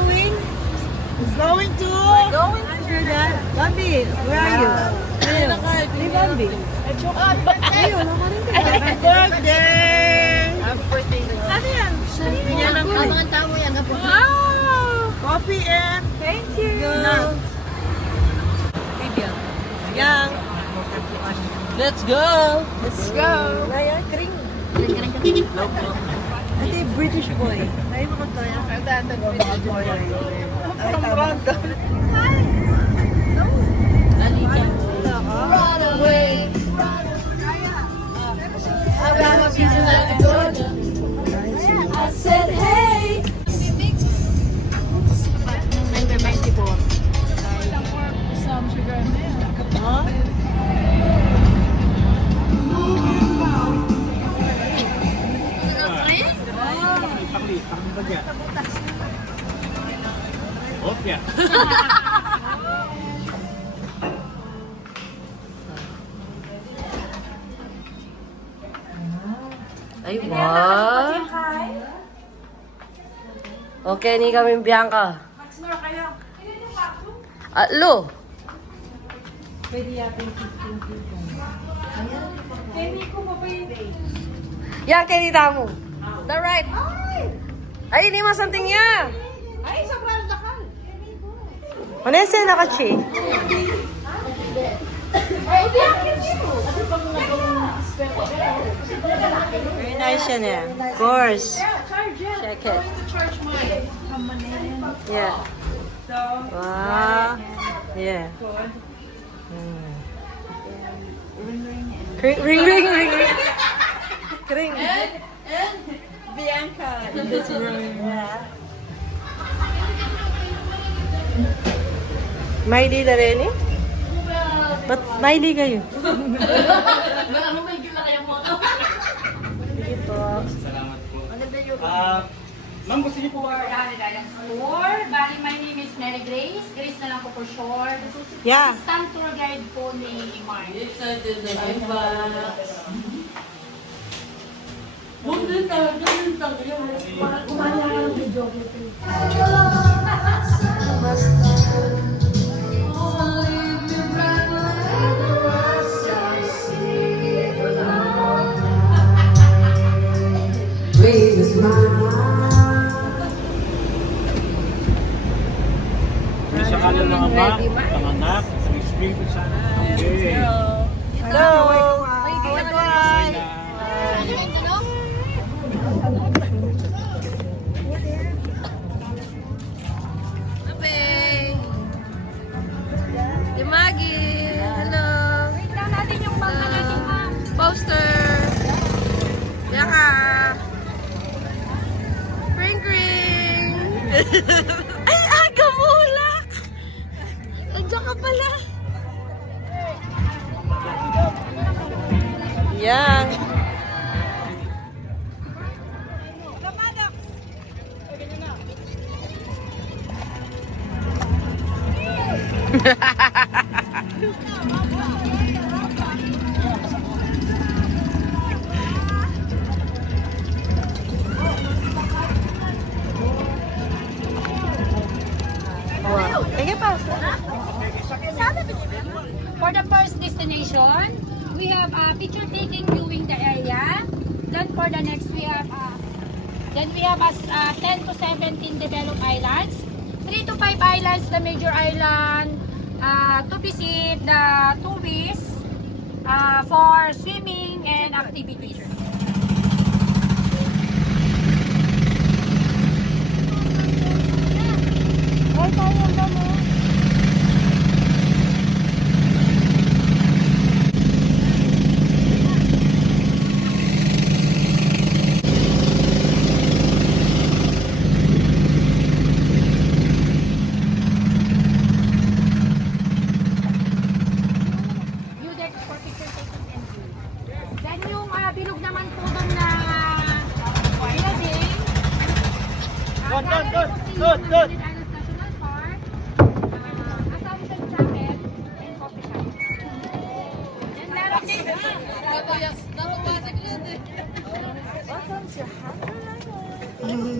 going? It's going to... Going to Sure that? Bambi, where are you? Ayun. Hey, Bambi. Ayun, ako rin. Happy birthday! Happy birthday. Ano yan? Yan ang mga tao yan. Wow! Coffee and... Thank you. Nut. Video. Yang. Let's go! Let's go. Ayan, kring. Ito yung British boy. Ay, mo ko yan. Ay, tanda ko. Ay, tama. Run away. I ran up into Georgia. I said, hey. 94. Some sugar. Huh? Opya. Ay, wow. Okay, ni kami Bianca. Lo. Pwede yatin 15 people. Yan, kinita mo. The right. Ay, hindi masanting niya. Ay, sobrang dakal. Manese na kachi. Very nice yan eh. Of course. Check it. Yeah. Wow. Yeah. Ring, ring, ring, ring, ring. Ring. Bianca in this room. Maili na rin eh? Ba't maili kayo? Sige po. Ma'am, gusto niyo po ba? Tour. Bali, my name is Mary Grace. Grace na lang po for short. Yeah. Assistant tour guide po ni Mark. May sakalan ng Ama, ng Anak, ng Espiritu Santo. Okay. Hello. Maggie. Hello. Wait lang natin yung bangka natin, ma'am. Poster. Yaka. Ring ring. Ay, aga mulak. Andiyan ka pala. Yan. Wow. Sige pa. For the first destination, we have picture taking viewing the area. Then for the next, we have 10 to 17 developed islands. 3 to 5 islands, the major island, to visit the tourists for swimming and activities. View deck for picture taking and view. Then yung bilog naman po doon na building. Good. National Park, Assumption Chapel, and Coffee Shop. And meron din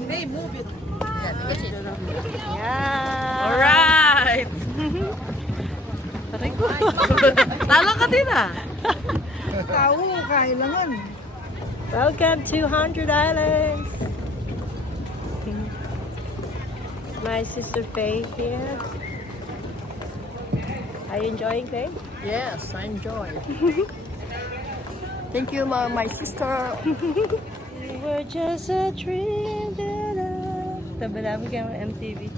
Hey, move it. din ah. Tao, kailangan. Welcome to 100 Islands. My sister Faye here. Are you enjoying, Faye? Yes, I enjoy. Thank you, my sister. We were just a dream. Tabi namin kayo ng MTV.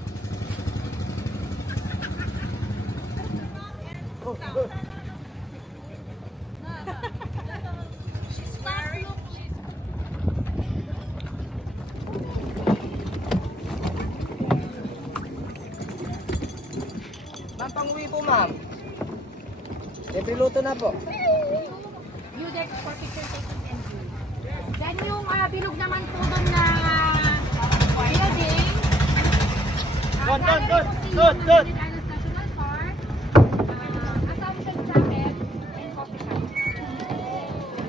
Ma'am, pang-uwi po, ma'am. Libre luto na po. You get for picture taken and view. Then yung bilog naman po doon na building. Doon. Islands National Park, Assumption Chapel, and Coffee Shop.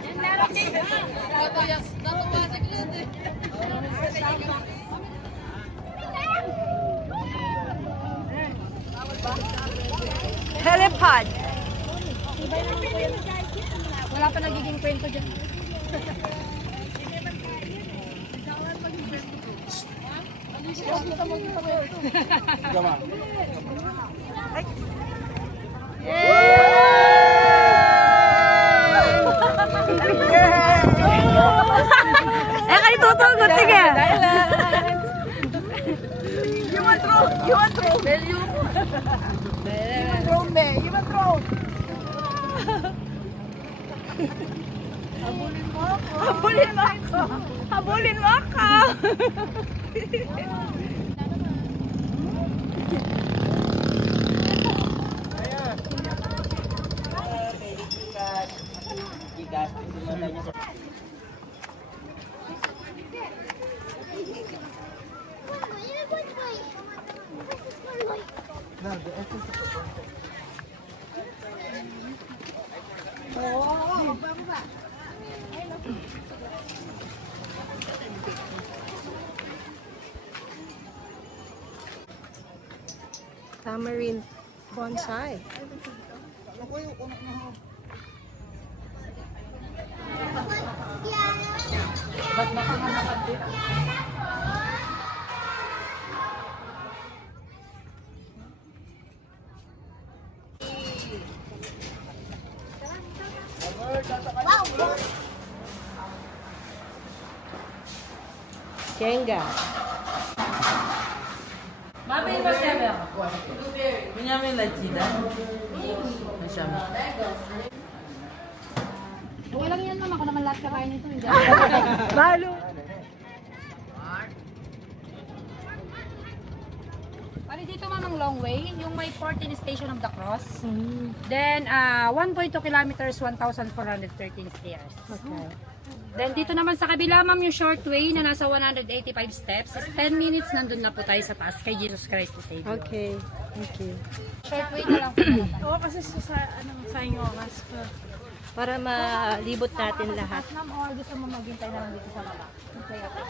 Then meron din Helipad. wala pa nagiging kwento dyan. Eh, kayo tutugot. Sige. Habulin mo ako. Tamarind bonsai. Jenga. Okay lang yan, ma'am. Ako naman lahat kakain nito. Hindi. Balo. Pari dito, ma'am, ang long way. Yung may 14 Station of the Cross. Then, 1.2 kilometers, 1,413 stairs. Okay. Then, dito naman sa kabila, ma'am, yung short way na nasa 185 steps. Is 10 minutes, nandun na po tayo sa taas kay Jesus Christ the Savior. Okay. Thank you. Short way na lang po. Oo, kasi sa inyo oras ko. Para malibot natin lahat. Ma'am, or gusto mo maghintay na lang dito sa baba? Okay, okay.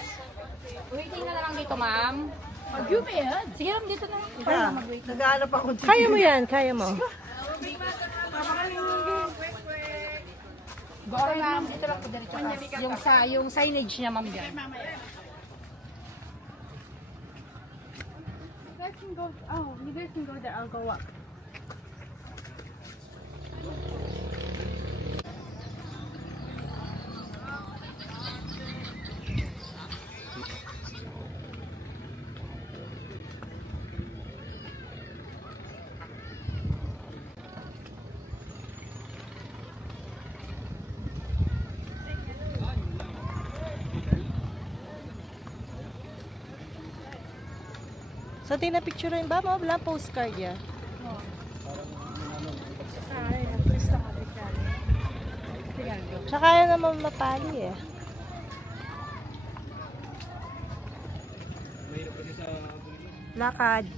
Waiting na lang dito, ma'am. Mag-humid. Sige lang, dito na lang. Para na mag-wait. Nag-aanap ako dito. Kaya mo yan, kaya mo. Okay, ma'am. Dito lang po diretso. Yung signage niya, ma'am, dyan. You guys can go there. I'll go up. So, tina-picture rin ba mo? Wala postcard ya. Tsaka kaya naman mapali eh. Lakad.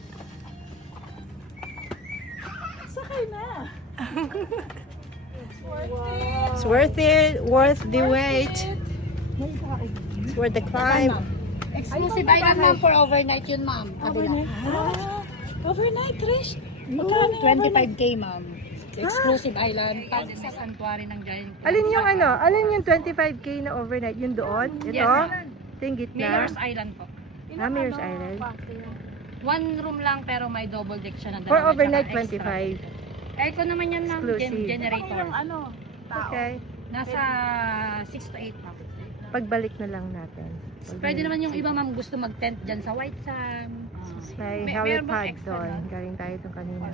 Sakay na. It's worth it. Worth the wait. It's worth the climb. Exclusive island, ma'am, for overnight yun, ma'am. Kabila. Overnight, Trish. 25K, ma'am. exclusive island, pag sa sanctuary ng Giant Cloud. Alin yung ano? Alin yung 25K na overnight? Yung doon? Ito? Yes. Ito yung gitna? Mayor's Island po. Mayor's Island. One room lang pero may double deck siya na For dalawa. overnight, tsaka extra. 25. Ito naman yan ng Exclusive. generator. Okay. Nasa 6 to 8 ma'am. Pagbalik na lang natin. Pwede naman yung iba ma'am gusto mag-tent dyan sa White Sand. May Meron bang helipad extra doon. doon? Galing tayo doon kanina.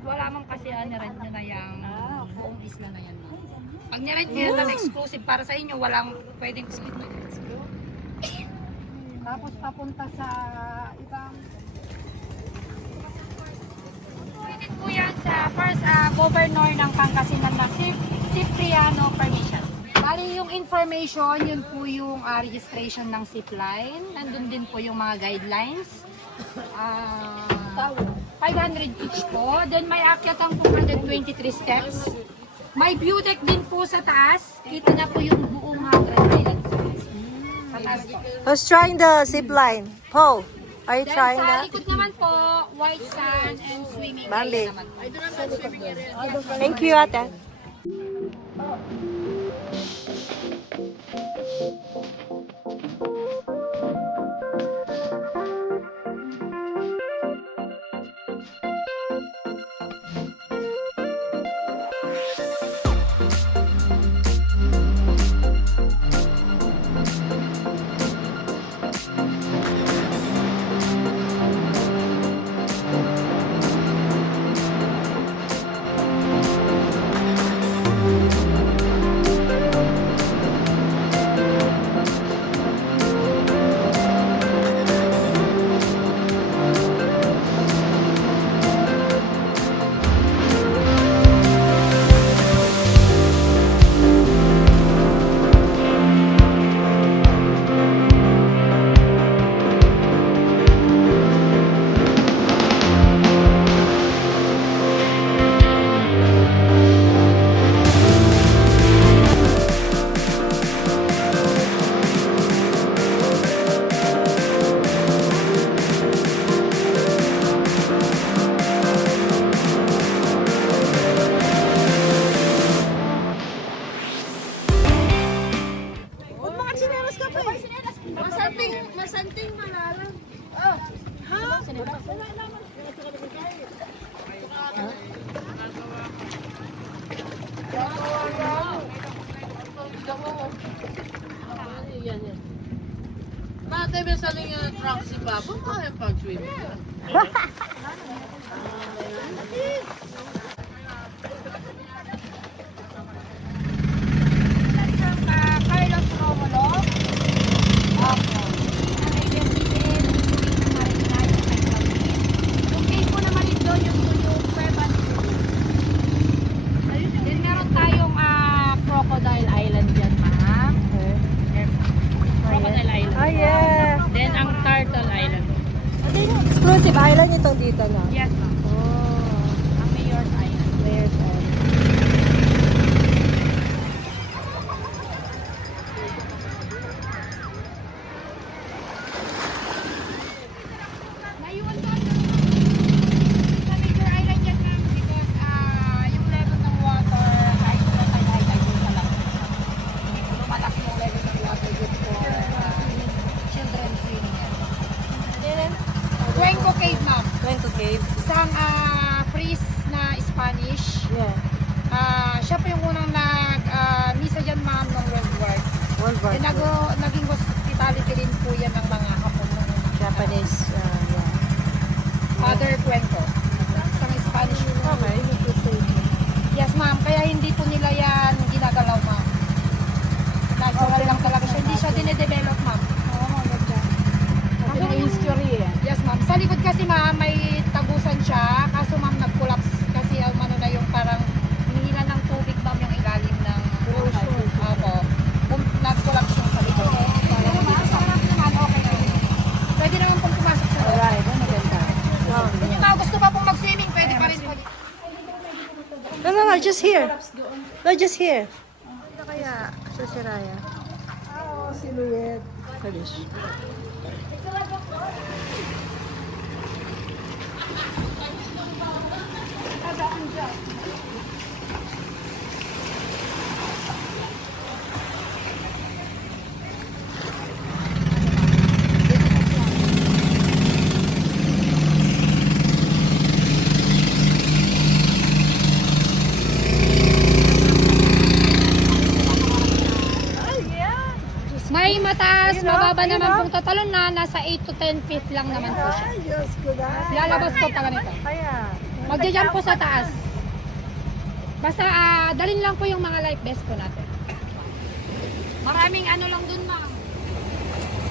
Wala man kasi nirent nyo na yung buong isla na yan ma'am. Pag nirent nyo yan na exclusive para sa inyo, walang pwedeng split na tapos papunta sa ibang pwede po yan sa first governor ng Pangasinan na Cipriano permission. Bali yung information, yun po yung registration ng zipline. Nandun din po yung mga guidelines. 500 each po. Then may akyat ang 223 steps. May view deck din po sa taas. Kita na po yung buong Hagran Islands. Sa taas po. Who's trying the zip line? Paul, are you Then trying sa that? likod naman po, white sand and swimming Bambi. area naman po. Thank you, ate. Bakit may saling yung trunk si Papa? Kaya pag-swimming yan. Carlos Romulo. Opo. Yung cave po naman ito, yung Cueva ni Lulu. Then meron tayong Crocodile Island dyan, ma'am. Crocodile Island. Oh, yeah. Then ang Turtle Island. Exclusive island itong dito na. Yes, ma'am. Oh, Ang Mayor's Island. Mayor's Island. Naiwan ko sa Major Island yan, ma'am, because yung level ng water, kahit wala tayo high tide sa lang. Lumalaki yung level ng water good for children swimming. Cuenco Cave, ma'am. Cuenco Cave. Isang priest na Spanish. Yeah. Siya po yung unang nag-misa dyan, ma'am, ng World War. World War II. Naging hospitality rin po yan ng mga Hapon. Japanese. Yeah. Father Cuenco. Isang Spanish. Okay. Yes, ma'am. Kaya hindi po nila yan ginagalaw, ma'am. Natural lang talaga siya. Hindi siya dinedevelop, ma'am. Oo, maganda. Ang history eh. Yes, ma'am. Sa likod kasi, ma'am, may tagusan siya. Kaso, ma'am, nag-collapse kasi ano na yung parang hinihilan ng tubig, ma'am, yung ilalim ng Opo. Nag-collapse yung sa likod. Pero, ma'am, sarap naman. Okay na yun. Pwede naman pong pumasok sa loob. Alright, maganda. Kung yung mga gusto pa pong mag-swimming, pwede pa rin po. No, just here. No, just here. Ito kaya sa Siraya. Oh, silhouette. Kalish. haba naman pong tatalon na, nasa 8 to 10 feet lang naman po siya. Ay, Diyos ko na. Lalabas po pa ganito. Kaya. Magja-jump po sa taas. Basta dalhin lang po yung mga life vest po natin. Maraming ano lang dun, ma'am.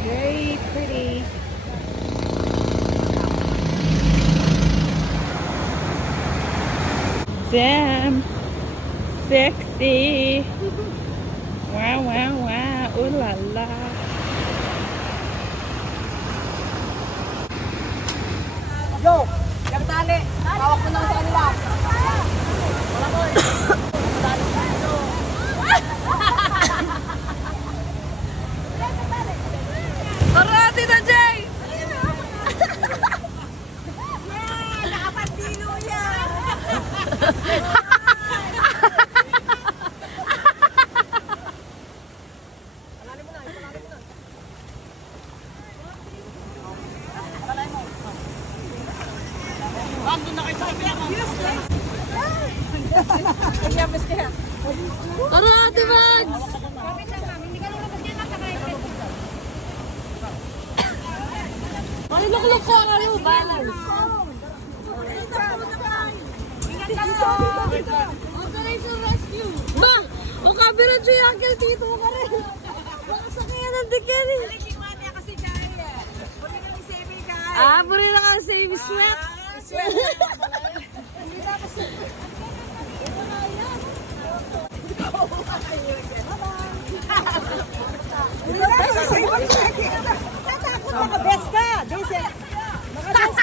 Very pretty. Damn. Sexy. Wow, wow, wow. Ooh la la. Yo! Yung tali! Hawak mo lang sa kanila! Wala ko eh! Tara, Tita Jay! Nakapandilo yan. Tara, Ate Mags! Kapit lang, ma'am. Hindi ka lumabas yan, nasa life vest. Ay, nakulok ko ang ano, balance. Operation Rescue! Ba! O kabira dyan yung uncle dito mo ka rin. Baka sakyan ng dikeri. Ah, buri na kang save sweat. Tatakot ka, best ka. Best. Maka-best